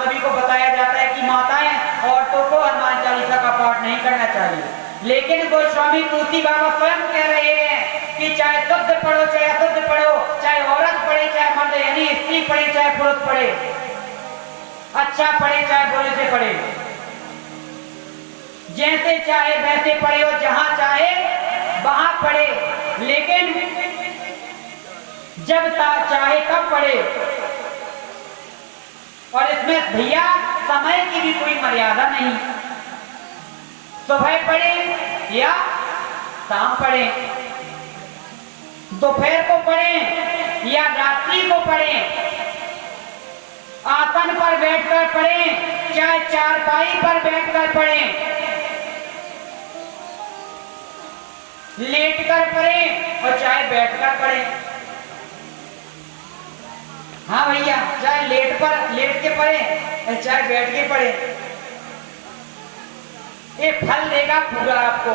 सभी को बताया जाता है कि माताएं औरतों को हनुमान चालीसा का पाठ नहीं करना चाहिए, लेकिन गोस्वामी तुलसी बाबा स्वयं कह रहे हैं कि चाहे शुद्ध पढ़ो चाहे अशुद्ध पढ़ो, चाहे औरत पढ़े चाहे मर्द यानी स्त्री पढ़े चाहे पुरुष पढ़े, अच्छा पढ़े चाहे बुरे से पढ़े, जैसे चाहे वैसे पढ़े और जहां चाहे वहां पढ़े, लेकिन जब चाहे तब पढ़े। और इसमें भैया समय की भी कोई मर्यादा नहीं, सुबह पढ़े या शाम पढ़े, दोपहर को पढ़े या रात्रि को पढ़े, आसन पर बैठकर पढ़े चाहे चारपाई पर बैठकर पढ़े, लेटकर पढ़े और चाहे बैठकर पढ़े। हाँ भैया, चाहे लेट के पढ़े चाहे बैठ के पढ़े, ये फल देगा पूरा आपको।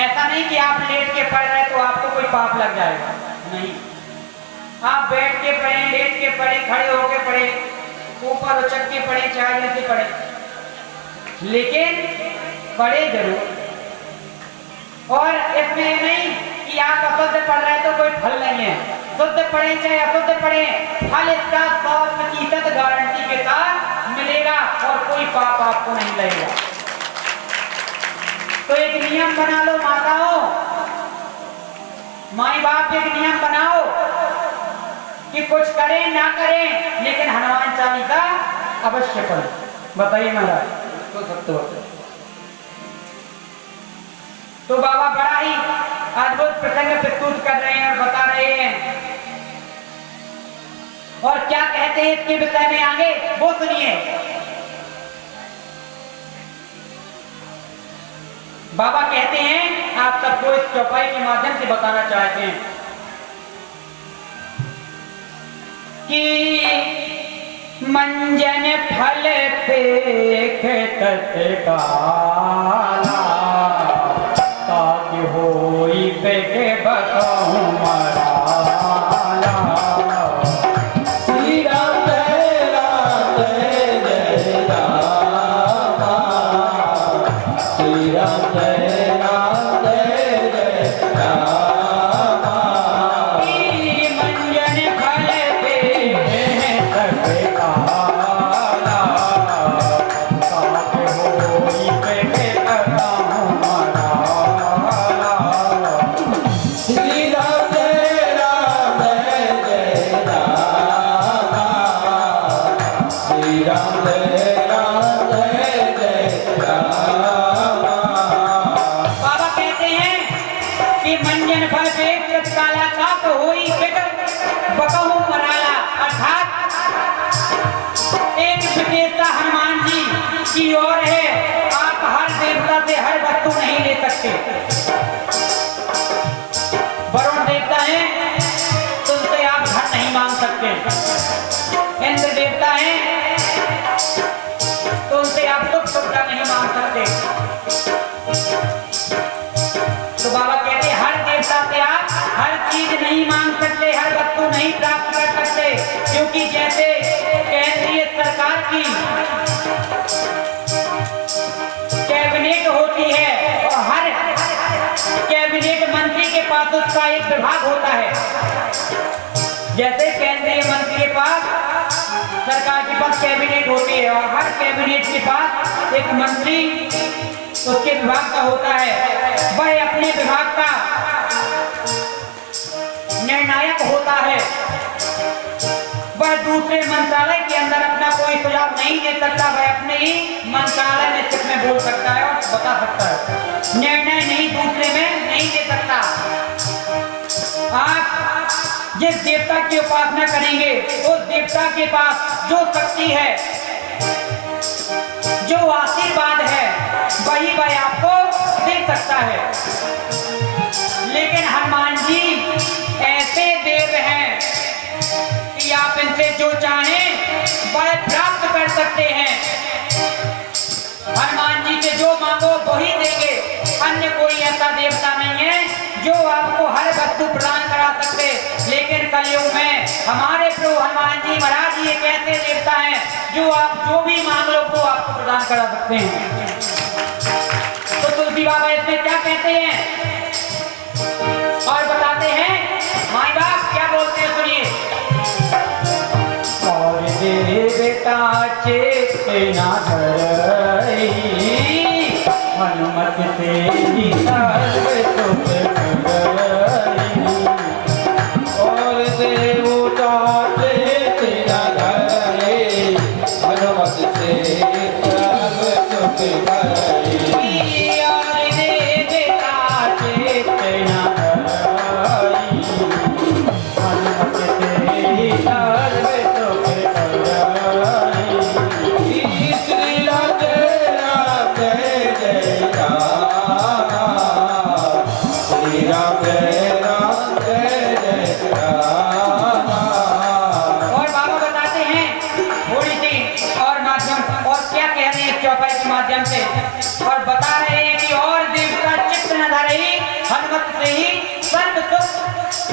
ऐसा नहीं कि आप लेट के पढ़ रहे तो आपको कोई पाप लग जाएगा, नहीं। आप बैठ के पढ़े, लेट के पढ़े, खड़े होके पढ़े, ऊपर उचक के पढ़े, चाहे जैसे पढ़े, लेकिन पढ़े जरूर। और इसमें नहीं कि आप अशुद्ध पढ़ रहे तो कोई फल नहीं है, शुद्ध पढ़े चाहे अशुद्ध पढ़े, फल इसका 100% गारंटी के साथ मिलेगा और कोई पाप आपको नहीं लगेगा। तो एक नियम बना लो माताओं, माई बाप, एक नियम बनाओ कि कुछ करें ना करें लेकिन हनुमान चालीसा अवश्य पढ़ें। बताइए महाराज, तो सत्य होता है। तो बाबा बड़ा ही अद्भुत प्रसंग प्रस्तुत कर रहे हैं और बता रहे हैं, और क्या कहते हैं इसके विषय में आगे वो सुनिए। बाबा कहते हैं, आप सबको इस चौपाई के माध्यम से बताना चाहते हैं कि मंजन फल पेख तत्काला, ताकि होई पेख बकाऊं मराला। श्री राम जय राम जय जय राम, श्री राम जय राम जय जय राम। मंजन फल पेख तत्काला, ताकि होई पेख बकाऊं मराला। श्री राम जय राम जय जय राम, श्री राम जय राम जय जय राम। बाबा कहते हैं कि मंजन फल पेख तत्काला, ताकि होई पेख बकाऊं मराला, अर्थात एक विशेषता हनुमान जी की ओर है, आप हर देवता से हर वस्तु नहीं ले सकते। वरुण देवता है तो उनसे आप धन नहीं मांग सकते, इंद्र देवता है तो उनसे आप सुख सुविधा नहीं मांग सकते। तो बाबा कहते हैं हर देवता से आप हर चीज नहीं मांग सकते, हर वस्तु नहीं प्राप्त कर सकते, क्योंकि जैसे केंद्रीय सरकार की कैबिनेट होती है और हर कैबिनेट मंत्री के पास उसका एक विभाग होता है, जैसे केंद्रीय मंत्री के पास सरकार के पास कैबिनेट होती है और हर कैबिनेट के पास एक मंत्री उसके विभाग का होता है, वह अपने विभाग का निर्णायक होता है, वह दूसरे मंत्रालय के अंदर अपना कोई सुझाव नहीं दे सकता, वह अपने ही मंत्रालय में सिर्फ में बोल सकता है और बता सकता है, निर्णय नहीं दूसरे में नहीं दे सकता। आप जिस देवता की उपासना करेंगे उस देवता के पास जो शक्ति है, जो आशीर्वाद है, वही वह आपको दे सकता है। लेकिन हनुमान जी ऐसे देव हैं कि आप इनसे जो चाहें वह प्राप्त कर सकते हैं। हनुमान जी से जो मांगो वही देंगे, अन्य कोई ऐसा देवता नहीं है जो आपको हर वस्तु प्रदान करा सकते। लेकिन कलयुग में हमारे प्रभु हनुमान जी महाराज जी एक ऐसे देवता हैं जो आप जो भी मांग लो वो आपको प्रदान करा सकते हैं। तो तुलसी बाबा इसमें क्या कहते हैं और बताते हैं, माई बाप क्या बोलते हैं सुनिए। और देवता चेतना धरई हनुमत से ही सर्व सुख करई। और देवता चेतना धरई हनुमत से सर्व सुख करई। और देवता चेतना धरई हनुमत से ही सर्व सुख करई। श्री राम जय राम जय जय राम। श्री राम जय राम जय जय राम। और बाबा बताते हैं थोड़ी सी और माध्यम और क्या कह रहे हैं चौपाई के माध्यम से, और बता रहे हैं कि और देवता चित्त न धरई हनुमत से ही सर्व सुख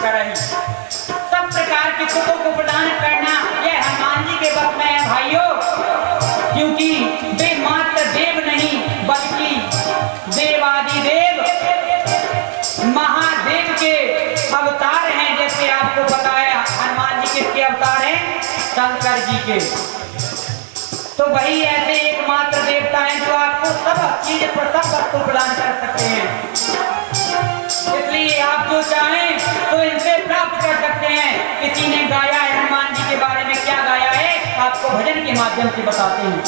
करई। सब प्रकार के सुखों को प्रदान करना यह हनुमान जी के बस में है भाइयों, क्योंकि वे मात्र देव नहीं बल्कि देवादिदेव महादेव के अवतार हैं। जैसे आपको बताया हनुमान जी किसके अवतार हैं, शंकर जी के। तो वही ऐसे एकमात्र देवता हैं जो आपको सब चीज पर सब वस्तु प्रदान कर सकते हैं। इसलिए आप जो चाहें तो इनसे प्राप्त कर सकते हैं। किसी ने गाया है हनुमान जी के बारे में, क्या गाया है आपको भजन के माध्यम से बताते हैं।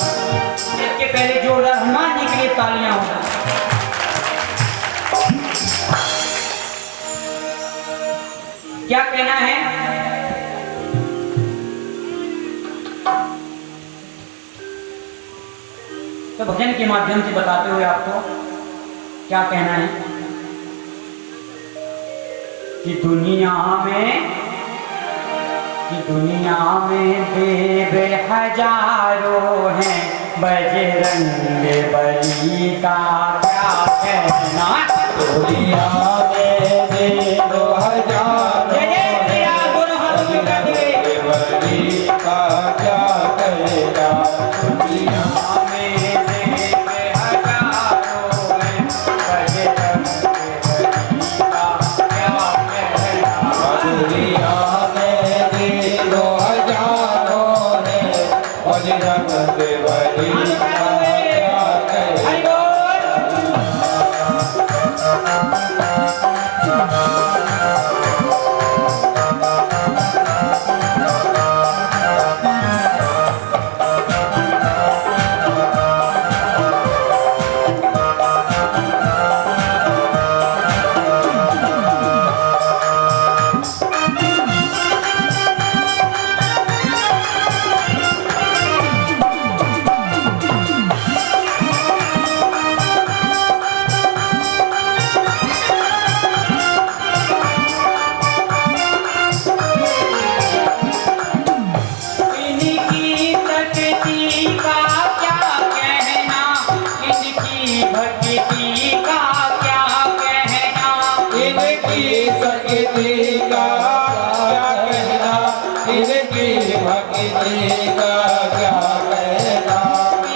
इसके पहले जोरदार हनुमान जी के लिए तालियां हों। क्या कहना है, तो भजन के माध्यम से बताते हुए आपको क्या कहना है कि दुनिया में देव हजारों हैं, बजरंग बली का क्या कहना। दुनिया में देव हजारों जय जय श्री राम, दोनों हाथों में कर दिए। बली का क्या कहना। दुनिया में देव हजारों हैं, बजरंग बली का क्या कहना। दुनिया में देव हजारों हैं, बजरंग बली का क्या कहना। हरि बोल। इनकी शक्ति का क्या कहना, इनकी भक्ति का क्या कहना। इनकी शक्ति का क्या कहना। इनकी भक्ति का क्या कहना।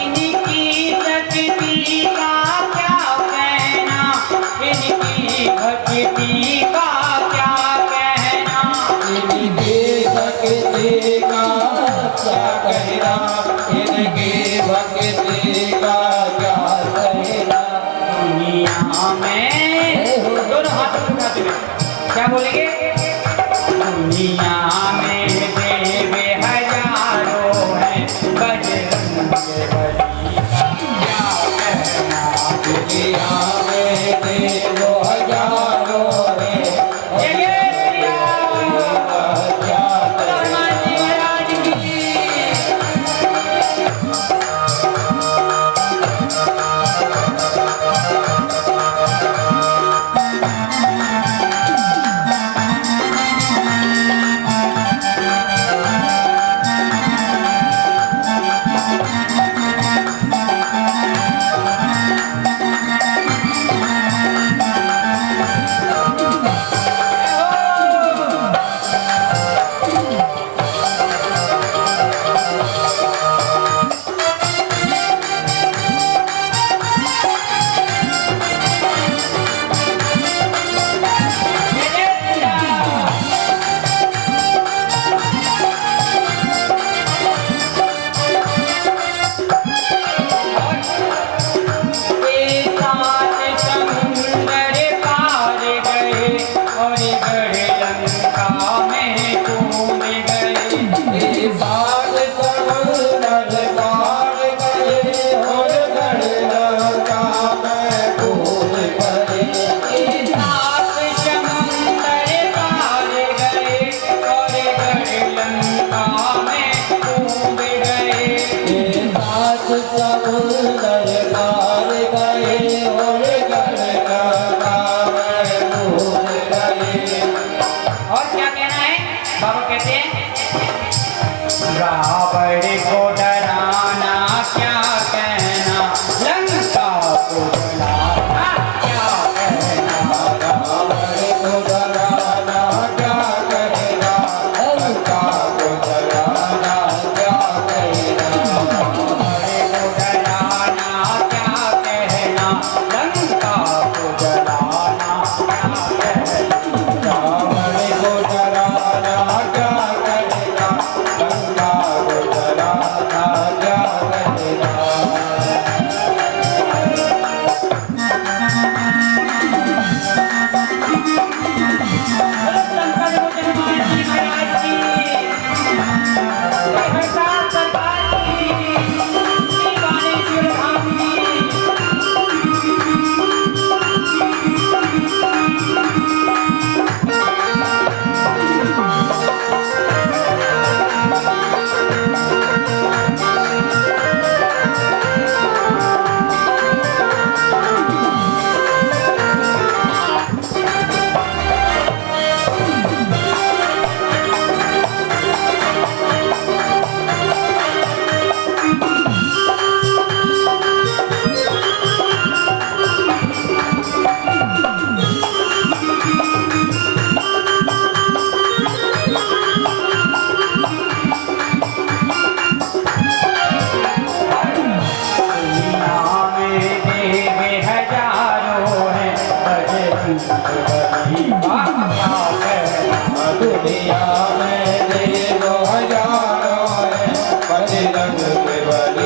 इनकी शक्ति का क्या कहना, इनकी भक्ति का क्या कहना। इनकी शक्ति का क्या कहना। इनकी भक्ति का क्या कहना। दुनिया में दोनों हाथों को उठाते हुए क्या बोलेंगे, दुनिया में देव हजारों हैं, बजरंग बली का क्या कहना। दुनिया में देव हजारों हैं, जय जय श्री राम, क्या कहना। हनुमान जी महाराज की।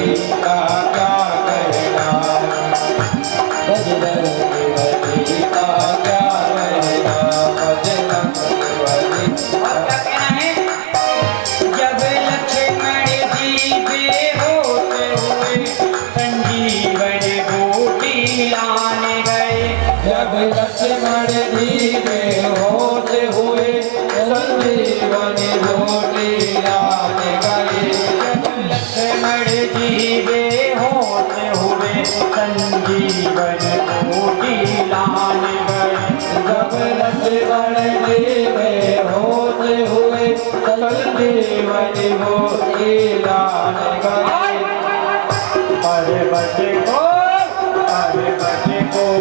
बली का क्या कहना, बजरंग बली का क्या कहना, बजरंग बली। और क्या कहना है? जब लक्ष्मण जी बेहोश हुए संजीवन बूटी लाने गए। जब लक्ष्मण जी बेहोश हुए संजीवन बूटी लाने गए। जब लक्ष्मण जी बेहोश हुए संजीवन बूटी लाने गए। जब लक्ष्मण जी बेहोश हुए संजीवन बूटी लाने गए। पर्वत को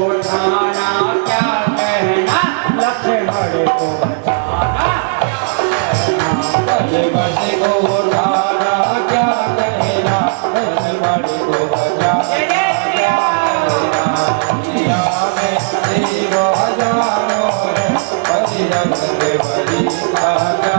उठाना क्या कहना, लक्ष्मण को बचाना बजरंग को उठाना क्या कहना, लक्ष्मण को बचाना क्या कहना। दुनिया में देव हजारों है, बजरंग बली का क्या कहना।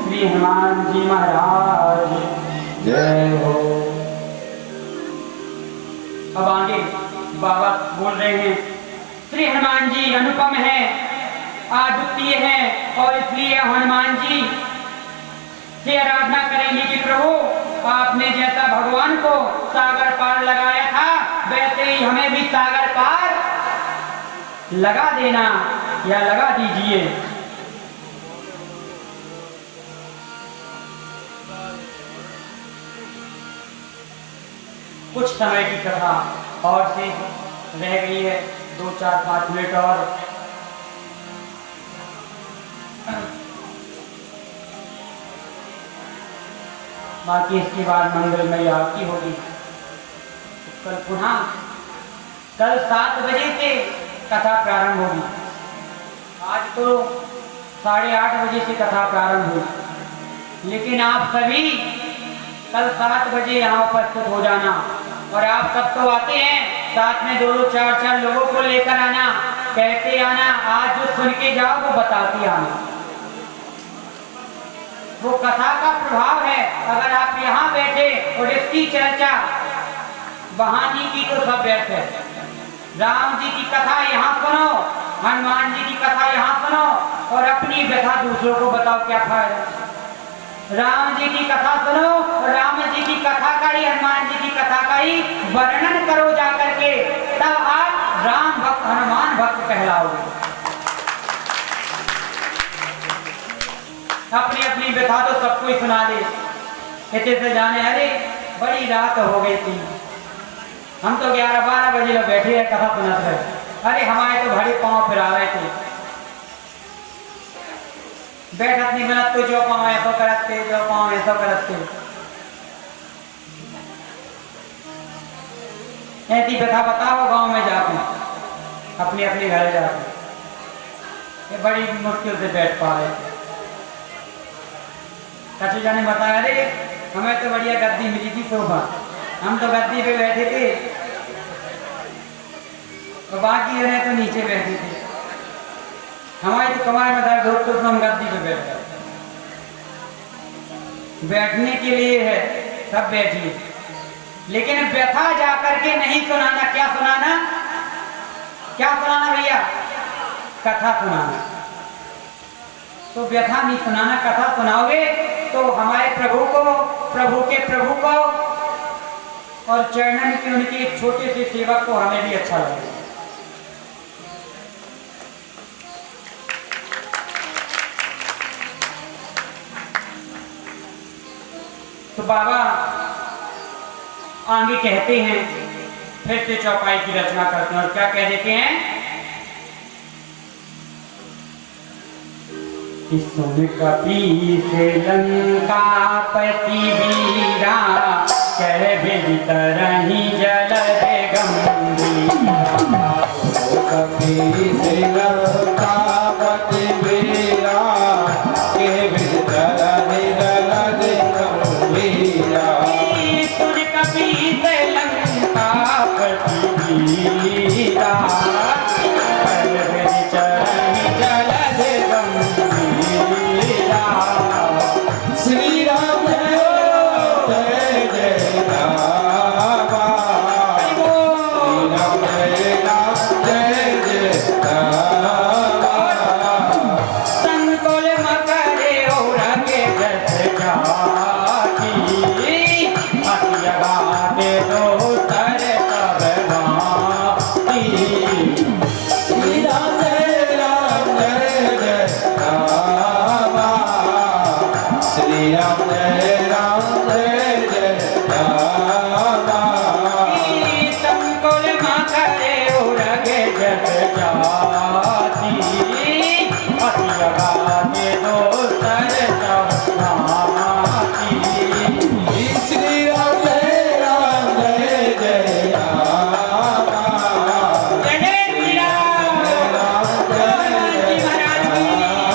श्री हनुमान जी महाराज जय हो। अब आगे बाबा बोल रहे हैं, श्री हनुमान जी अनुपम है, अद्वितीय है, और इसलिए हनुमान जी से आराधना करेंगे कि प्रभु आपने जैसा भगवान को सागर पार लगाया था वैसे ही हमें भी सागर पार लगा देना या लगा दीजिए। कुछ समय की कथा और से रह गई है, 2-4-5 मिनट और। बाकी इसके बाद मंगलमय आरती होगी। कल पुनः कल 7 बजे से कथा प्रारंभ होगी। आज तो 8:30 बजे से कथा प्रारंभ हुई, लेकिन आप सभी कल 7 बजे यहाँ उपस्थित हो जाना। और आप सब तो आते हैं, साथ में 2-2, 4-4 लोगों को लेकर आना, कहते आना, आज जो सुन के जाओ वो बताते आना। वो कथा का प्रभाव है। अगर आप यहाँ बैठे और इसकी चर्चा वहां की तो सब व्यर्थ है। राम जी की कथा यहाँ सुनो, हनुमान जी की कथा यहाँ सुनो, और अपनी व्यथा दूसरों को बताओ, क्या फायदा। राम जी की कथा सुनो और राम जी की कथा का ही, हनुमान जी की कथा का ही वर्णन करो जाकर के, तब आप राम भक्त हनुमान भक्त कहलाओगे। अपनी अपनी व्यथा तो सबको ही सुना दे। कहते से जाने अरे बड़ी रात हो गई थी, हम तो 11-12 बजे लोग बैठे हैं कथा सुनत रहे, अरे हमारे तो घड़ी पाँव फिरा रहे थे, बैठत नहीं बनत तो जो पाँव ऐसा करते जो पाँव ऐसा करते। ऐसी व्यथा बताओ गांव में जाके, अपने अपने घर जाके, ये बड़ी मुश्किल से बैठ पा रहे थे। कचूजा ने बताया अरे हमें तो बढ़िया गद्दी मिली थी सोफा, हम तो गद्दी पे बैठे थे और बाकी जने तो नीचे बैठे थे, हमारी तो कमाई में दर्द हो तो हम गद्दी पे बैठ गए। बैठने के लिए है सब बैठिए, लेकिन व्यथा जाकर के नहीं सुनाना। क्या सुनाना? क्या सुनाना भैया? कथा सुनाना। तो व्यथा नहीं सुनाना, कथा सुनाओगे तो हमारे प्रभु को और चरणन के उनके एक छोटे से सेवक को हमें भी अच्छा लगेगा। तो बाबा आगे कहते हैं, फिर से चौपाई की रचना करते हैं और क्या कह देते हैं? सुन कपि से लंकापति वीरा, कह विदित रही जल गंभीरा। कपि से लंकापति वीरा, कह विदित रही जल गंभीरा। सुन कपि से लंकापति वीरा, कह विदित रही जल श्री राम जय जय राम, श्री राम जय जय राम। संकुल मकरे औरंगे जस जाती, अतिया दे दो तर तब भाती। श्री राम जय जय राम, श्री राम जय जय राम। संकुल मकरे औरंगे जस जाती, अतिया दे दो तर तब भाती। श्री राम जय जय राम। जय श्री राम। हनुमान जी महाराज की।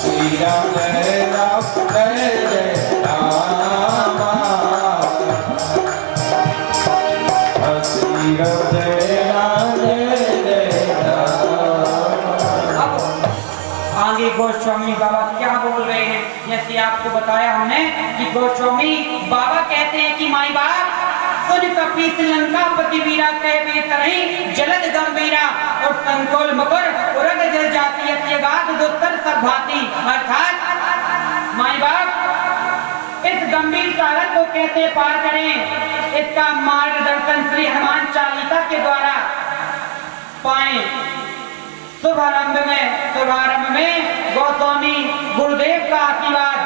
श्री राम जय जय राम। श्री राम जय राम। अब आगे गोस्वामी बाबा क्या बोल रहे हैं? जैसे आपको बताया हमने कि गोस्वामी बाबा कहते हैं कि माई बाप सुन कपि से लंकापति वीरा, कह विदित रही जलद गंभीरा, और संकोल मकर उरग जल जाती, अत्यगाध दुस्तर सब भाती। अर्थात माई बाप इस गंभीर सागर को कैसे पार करें, इसका मार्गदर्शन श्री हनुमान चालीसा के द्वारा पाएं। शुभारंभ में गोस्वामी गुरुदेव का आशीर्वाद,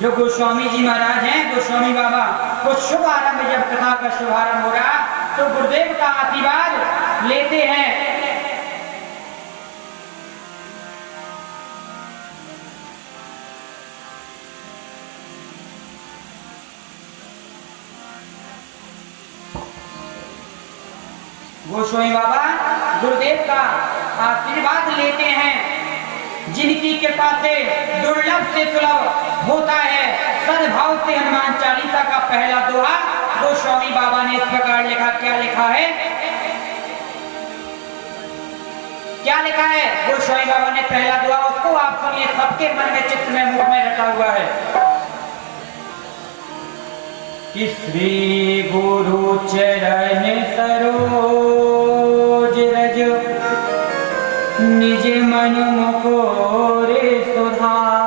जो गोस्वामी जी महाराज हैं, गोस्वामी बाबा को शुभारंभ, जब कथा का शुभारंभ हो रहा तो गुरुदेव का आशीर्वाद लेते हैं। गोस्वामी बाबा गुरुदेव का आशीर्वाद लेते हैं, जिनकी कृपा से दुर्लभ से सुलभ होता है। सद्भाव से हनुमान चालीसा का पहला दोहा गोस्वामी बाबा ने इस प्रकार लिखा। क्या लिखा है? क्या लिखा है गोस्वामी बाबा ने पहला दोहा? उसको आप सुनिए, सबके मन में, चित्त में, मुख में रखा हुआ है कि श्री गुरु चरण सरोज रज, निज मन मुकोरे सुधार।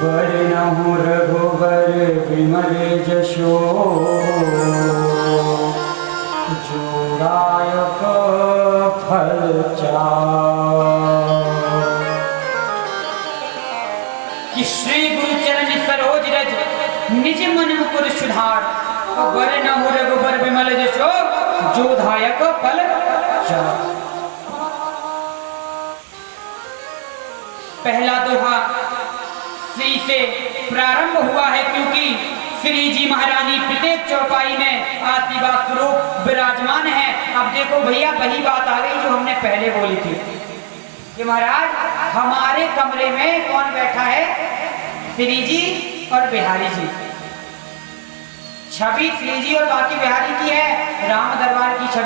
बरनहुँ रघुबर विमल जशो, जो गाय जोधायक फल चार। पहला दोहा श्री से प्रारंभ हुआ है, क्योंकि श्री जी महारानी प्रत्येक चौपाई में आशीर्वाद स्वरूप विराजमान है। अब देखो भैया, वही बात आ गई जो हमने पहले बोली थी कि महाराज हमारे कमरे में कौन बैठा है? श्री जी और बिहारी जी। छवि श्री जी और बाकी बिहारी की है, राम दरबार की छवि